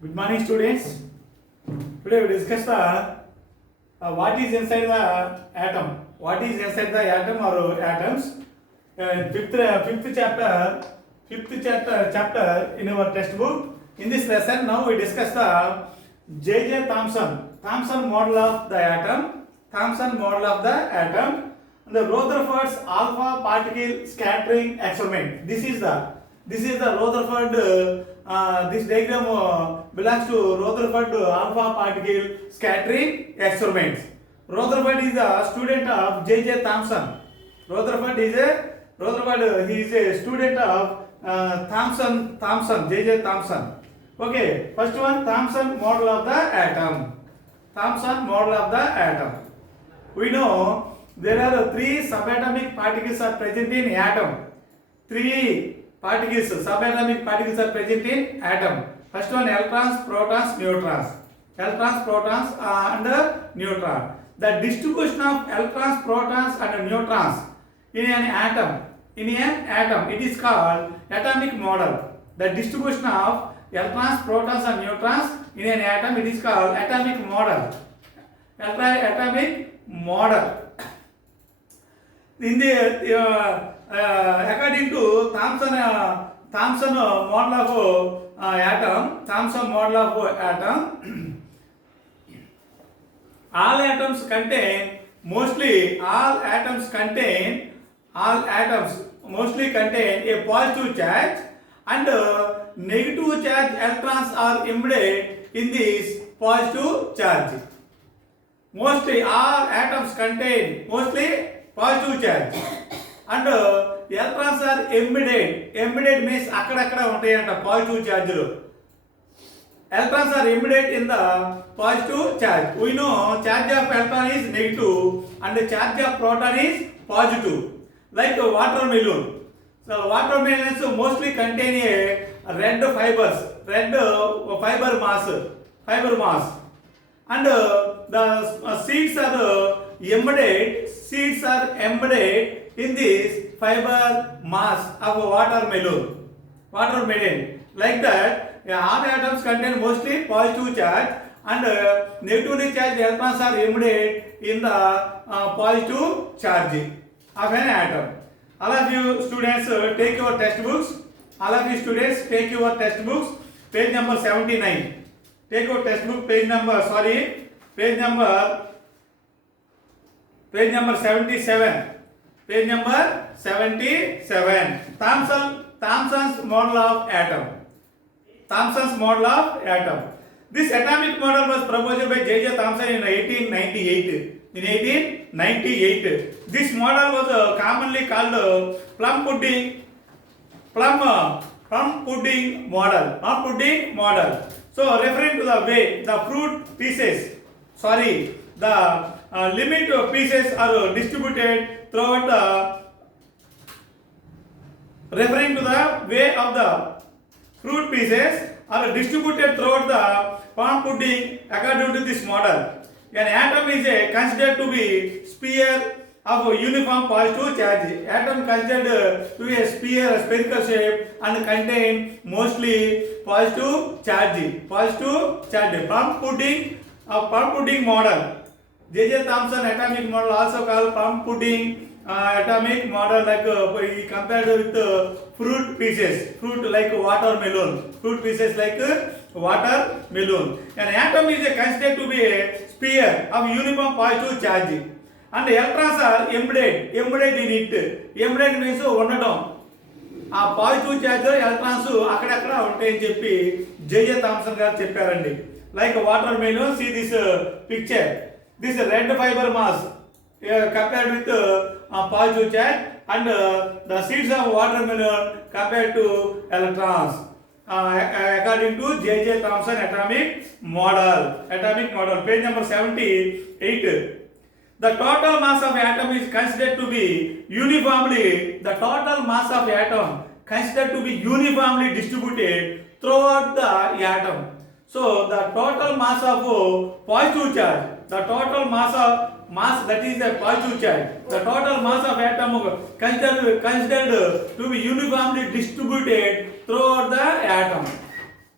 Good morning, students. Today we discuss the what is inside the atom. What is inside the atom or atoms? Fifth chapter in our textbook. In this lesson, now we discuss the J.J. Thomson model of the atom. Thomson model of the atom. The Rutherford's alpha particle scattering experiment. This is the Rutherford. This diagram belongs to Rutherford alpha particle scattering experiments. Rutherford is a student of J.J. Thomson. He is a student of J.J. Thomson. Okay, first one, Thomson model of the atom. We know there are three subatomic particles are present in atom. Subatomic particles are present in atom. First one, electrons, protons, neutrons. And neutron. The distribution of electrons, protons and neutrons in an atom, it is called atomic model. The distribution of electrons, protons and neutrons in an atom, it is called atomic model. In the according to Thomson model of atom, all atoms mostly contain a positive charge and negative charge electrons are embedded in this positive charge. Mostly all atoms contain positive charge and electrons are embedded means akkada untayanta positive charge lo. Electrons are embedded in the positive charge. We know charge of electron is negative and the charge of proton is positive, like watermelon. So watermelons mostly contain a red fiber mass, and the seeds are embedded in this fiber mass of watermelon. Like that, all atoms contain mostly positive charge and negatively charged electrons are embedded in the positive charge of an atom. All of you students take your textbooks. Page number 79. Take your textbook page number 77. Page number 77. Thomson's model of atom. This atomic model was proposed by J.J. Thomson in 1898. This model was commonly called plum pudding model. So referring to the way the fruit pieces, the limit pieces are distributed throughout the, referring to the way of the fruit pieces are distributed throughout the plum pudding according to this model. An atom is considered to be sphere of uniform positive charge. Atom considered to be a spherical shape and contain mostly positive charge. Plum pudding model. J.J. Thomson atomic model, also called plum pudding atomic model, like he compared with fruit pieces like watermelon. An atom is considered to be a sphere of uniform positive charge and electrons are embedded in it. Embedded means ఉండటం. ఆ positive charge electrons అక్కడక్కడ ఉంటాయని చెప్పి J J Thomson గారు చెప్పారండి. Like watermelon, see this picture. This red fiber mass compared with positive charge and the seeds of watermelon compared to electrons. According to J.J. Thomson atomic model. Page number 78. The total mass of atom is considered to be uniformly distributed throughout the atom. So the total mass of positive charge, that is a positive charge. The total mass of atom considered to be uniformly distributed throughout the atom.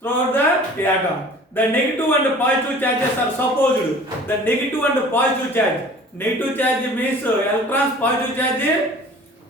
throughout the atom. The negative and positive charges are supposed. The negative and positive charge. Negative charge means electrons, positive charge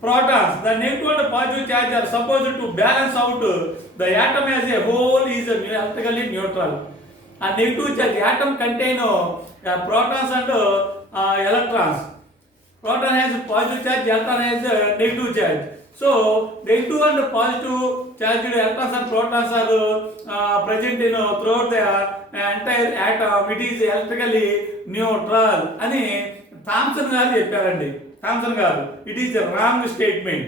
protons. The negative and positive charge are supposed to balance out the atom as a whole is electrically neutral. A negative charge atom contain protons and electrons. Proton has positive charge, electron has negative charge. So negative and positive charged electrons and protons are present in throughout the entire atom. It is electrically neutral. అని Thomson గారు చెప్పారండి. Thomson గారు. It is a wrong statement.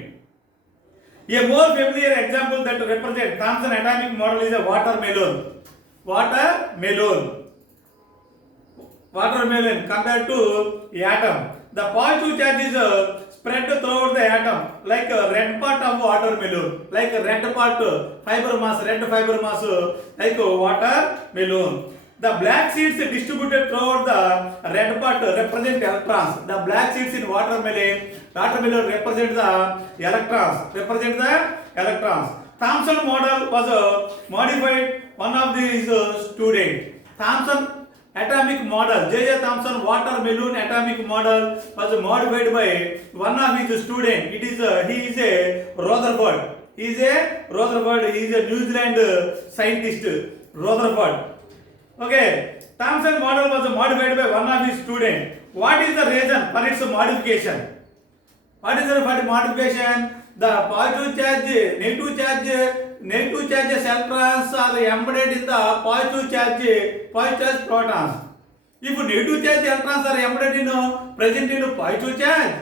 A more familiar example that represents Thomson atomic model is a watermelon. Watermelon compared to atom. The positive charge is spread throughout the atom like a red part of watermelon, like a red part fiber mass, like a watermelon. The black seeds distributed throughout the red part represent electrons. The black seeds in watermelon represent the electrons. Thomson model was modified. One of these students. Thomson atomic model, J.J. Thomson watermelon atomic model was modified by one of his students. He is a Rutherford. He is a New Zealand scientist, Rutherford. Okay, Thomson model was modified by one of his students. What is the reason for its modification? The positive charge, negative charges electrons are embedded in the positive charge protons. If negative charge electrons are embedded in present in positive charge,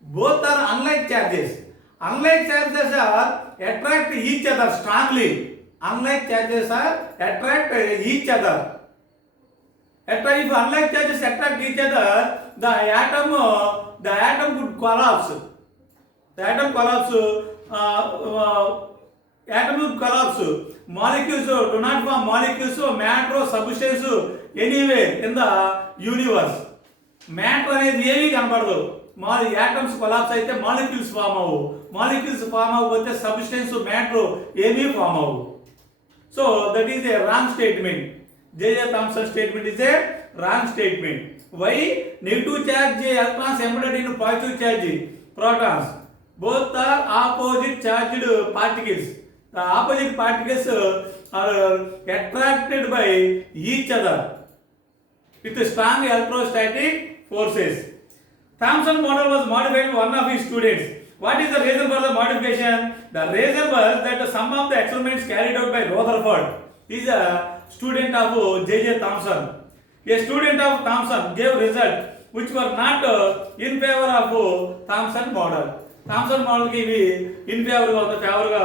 both are unlike charges. Unlike charges are attract each other strongly. Unlike charges are attract each other. If unlike charges attract each other, the atom could collapse. Atom will collapse. Molecules do not form molecules, matter or substance anywhere in the universe. Matter అనేది ఏమీ కనపడదు. atoms collapse అయితే molecules form అవ్వవు. Molecules form అవ్వకపోతే substance matter ఏమీ form అవ్వవు. So that is a wrong statement. J.J. Thomson statement is a wrong statement. Why? Negative charge electrons embedded in positive charge protons. Both are opposite charged particles. The opposite particles are attracted by each other with strong electrostatic forces. Thomson model was modified by one of his students. What is the reason for the modification? The reason was that some of the experiments carried out by Rutherford is a student of J.J. Thomson. A student of Thomson gave results which were not in favor of Thomson model. Thomson model ki in favor గా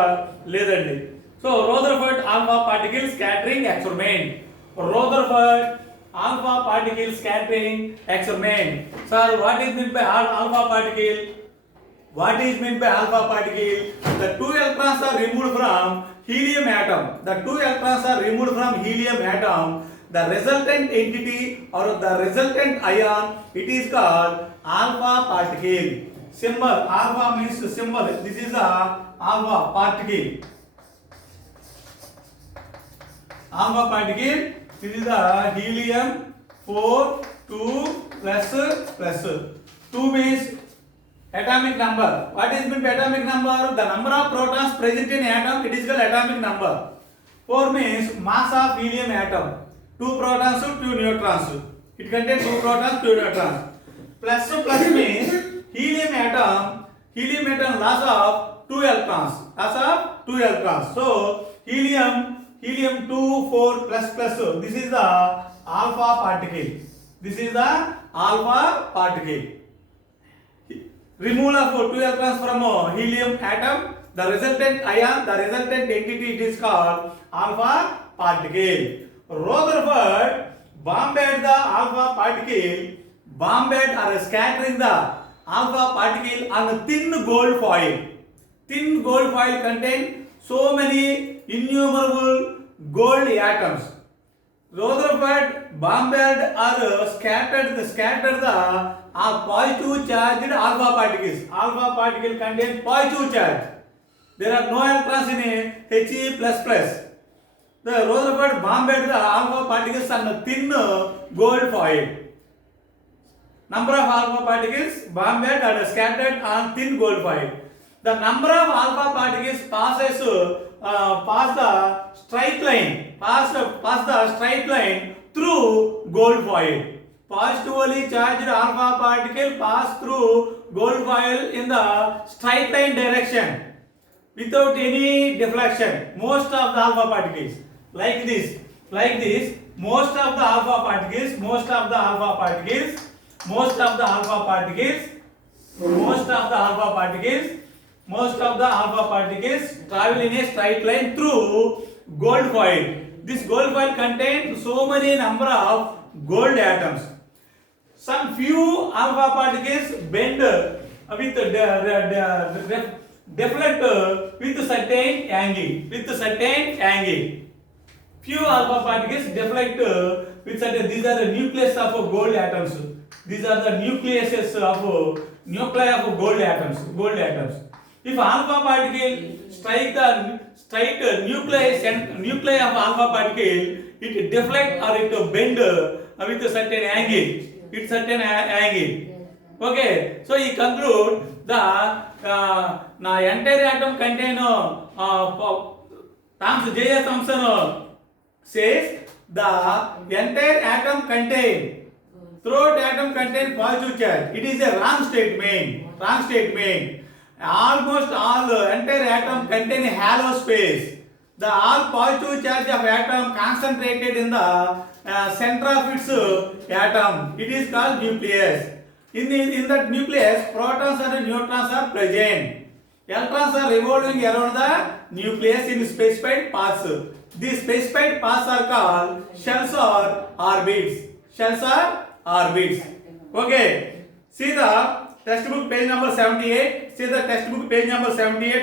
లేదండి. So Rutherford alpha particle scattering experiment. Sir, what is meant by alpha particle? The two electrons are removed from helium atom. The resultant entity or the resultant ion, it is called alpha particle. Symbol alpha means symbol. This is the alpha particle. This is the helium 4 2 plus. 2 means atomic number. What is meant by atomic number? The number of protons present in atom, it is called atomic number. 4 means mass of helium atom. 2 protons, 2 neutrons. It contains 2 protons, 2 neutrons. Plus means helium atom loss of 2 electrons. So helium 2 4 plus. This is the alpha particle. Removal of 2 electrons from helium atom, the resultant ion, the resultant entity, it is called alpha particle. Rutherford bombarded the alpha particle, or scattering the alpha particle on a thin gold foil. Thin gold foil contains so many innumerable gold atoms. Rutherford bombarded or scattered the positive charged alpha particles. Alpha particle contains positive charge. There are no electrons in He++. The Rutherford bombed the alpha particles on thin gold foil. Number of alpha particles bombed and scattered on thin gold foil. The number of alpha particles pass the straight line through gold foil. Positively charged alpha particle pass through gold foil in the straight line direction without any deflection. Most of the alpha particles like this, most of the alpha particles travel in a straight line through gold foil. This gold foil contains so many number of gold atoms. Some few alpha particles bend with deflect with certain angle. Few alpha particles deflect with certain. These are the nucleus of gold atoms. These are the nuclei of gold atoms. If alpha particle strike the nuclei of alpha particle, it deflect or it bend with a certain angle. Okay, so he conclude the entire atom contain J.S. Thomson says the entire atom contain positive charge. It is a wrong statement. Almost all entire atom contain a hollow space. The all positive charge of atom concentrated in the center of its atom. It is called nucleus. In that nucleus, protons and neutrons are present. Electrons are revolving around the nucleus in specified paths. These specified paths are called shells or orbits. Okay. See the textbook page number 78.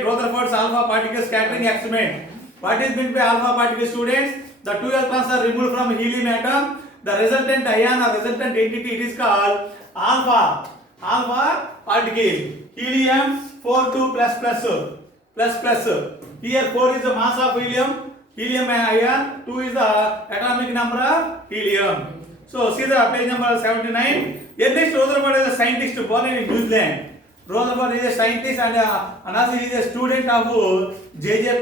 Rutherford's alpha particle scattering experiment. What is meant by alpha particle, students? The two electrons are removed from helium atom. The resultant ion or resultant entity, it is called alpha particle. Helium 4 plus. Here 4 is the mass of helium ion, 2 is the atomic number of helium. So see the page number 79. Ernest Rutherford is a scientist born in New Zealand. Rutherford is a scientist and also he is a student of J.J.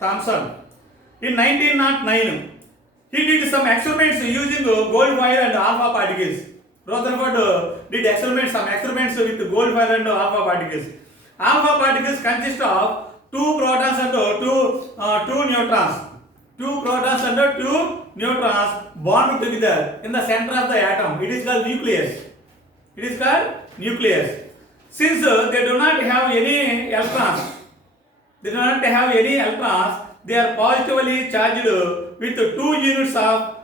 Thomson. In 1909, he did some experiments using gold foil and alpha particles. Rutherford did some experiments with gold foil and alpha particles. Alpha particles consist of 2 protons and 2 neutrons. 2 protons and 2 neutrons bond together in the center of the atom. It is called nucleus. Since they do not have any electrons, they are positively charged with 2 units of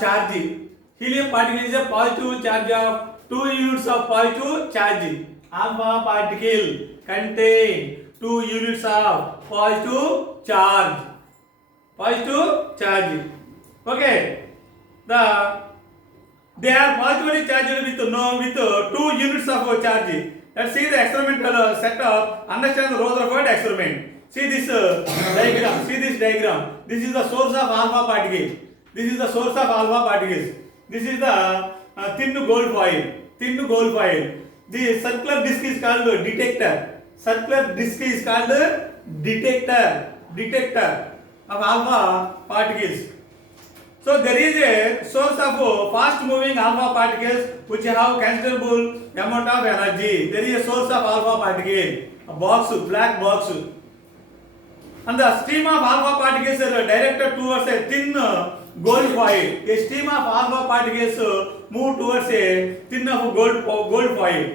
charge. Helium particle is a positive charge of 2 units of positive charge. Alpha particle contain 2 units of positive charge. Okay. They are positively charged with 2 units of charge. Let's see the experimental setup. Understand the Rutherford experiment. See this diagram. This is the source of alpha particle. This is the thin gold foil. The circular disc is called detector of alpha particles. So there is a source of fast moving alpha particles which have considerable amount of energy. There is a source of alpha particle, a black box. And the stream of alpha particles are directed towards a thin gold foil. A stream of alpha particles move towards a thin of gold foil.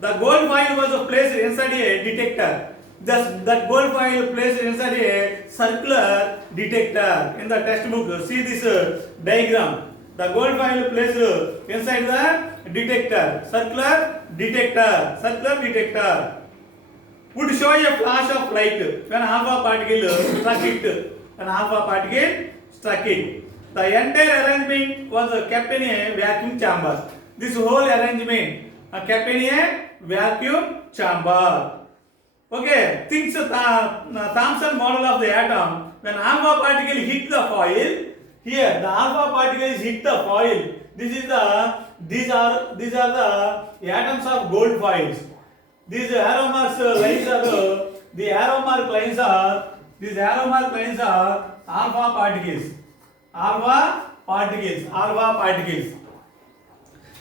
The gold foil was placed inside a detector. That gold foil placed inside a circular detector. In the textbook, see this diagram. The gold foil placed inside the detector, circular detector. Would show a flash of light when alpha particle struck it. The entire arrangement was kept in a vacuum chamber. This whole arrangement kept in a vacuum chamber. Okay, thinks Thomson model of the atom. When alpha particle hit the foil, here the alpha particle is hit the foil. These are the atoms of gold foils. These arrow marks lines are the arrow mark lines are these arrow mark lines are alpha particles. Alpha particles.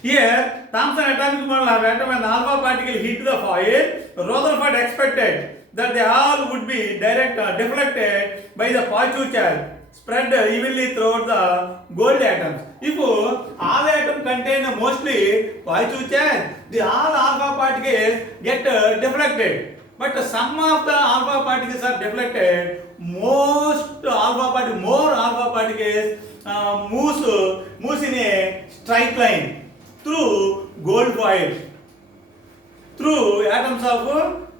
Here, Thomson atomic model of atom when the alpha particle hit the foil, Rutherford expected that they all would be deflected by the positive charge spread evenly throughout the gold atoms. If all atoms contain mostly positive charge, the all alpha particles get deflected. But some of the alpha particles are deflected. More alpha particles moves in a straight line through gold foil, through atoms of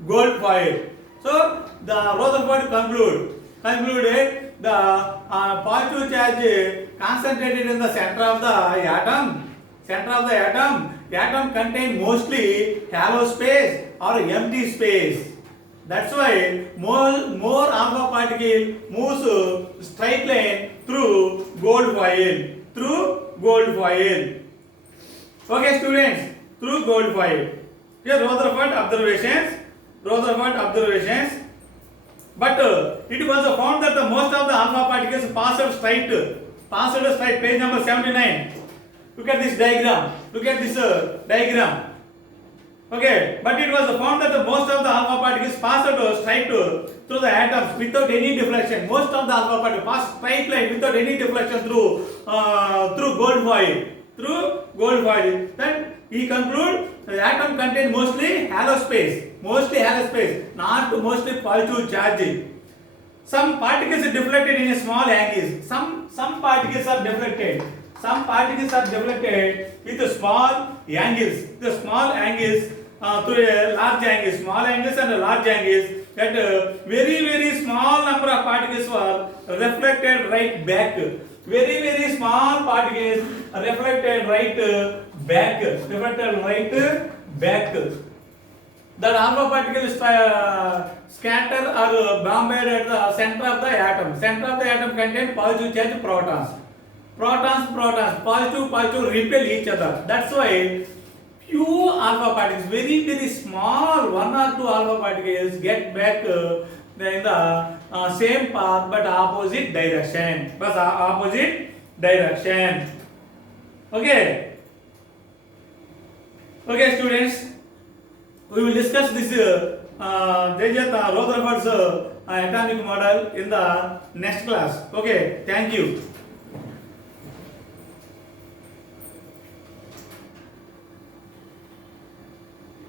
gold foil. So the Rutherford concluded the positive charge concentrated in the center of the atom. The atom contain mostly hollow space or empty space. That's why more alpha particle moves straight line through gold foil. Okay, students, through gold foil. Here Rutherford observations. But it was found that the most of the alpha particles passed straight. Page number 79. Look at this diagram. Okay, but it was found that the most of the alpha particles passed straight through the atoms without any deflection. Most of the alpha particles passed straight line without any deflection through gold foil. Then he conclude the atom contain mostly hollow space, not mostly positive charge. Some particles are deflected in a small angles. Some particles are deflected. With small angles. The small angles to a large angles. Small angles and large angles. That very small number of particles were reflected right back. Very small particles reflected right back. The alpha particles scatter or bombarded at the center of the atom. Center of the atom contain positive charge protons. Positive repel each other. That's why few alpha particles, very small, 1 or 2 alpha particles get back in the same path but opposite direction. Okay, students. We will discuss this Rutherford's atomic model in the next class. Okay, thank you.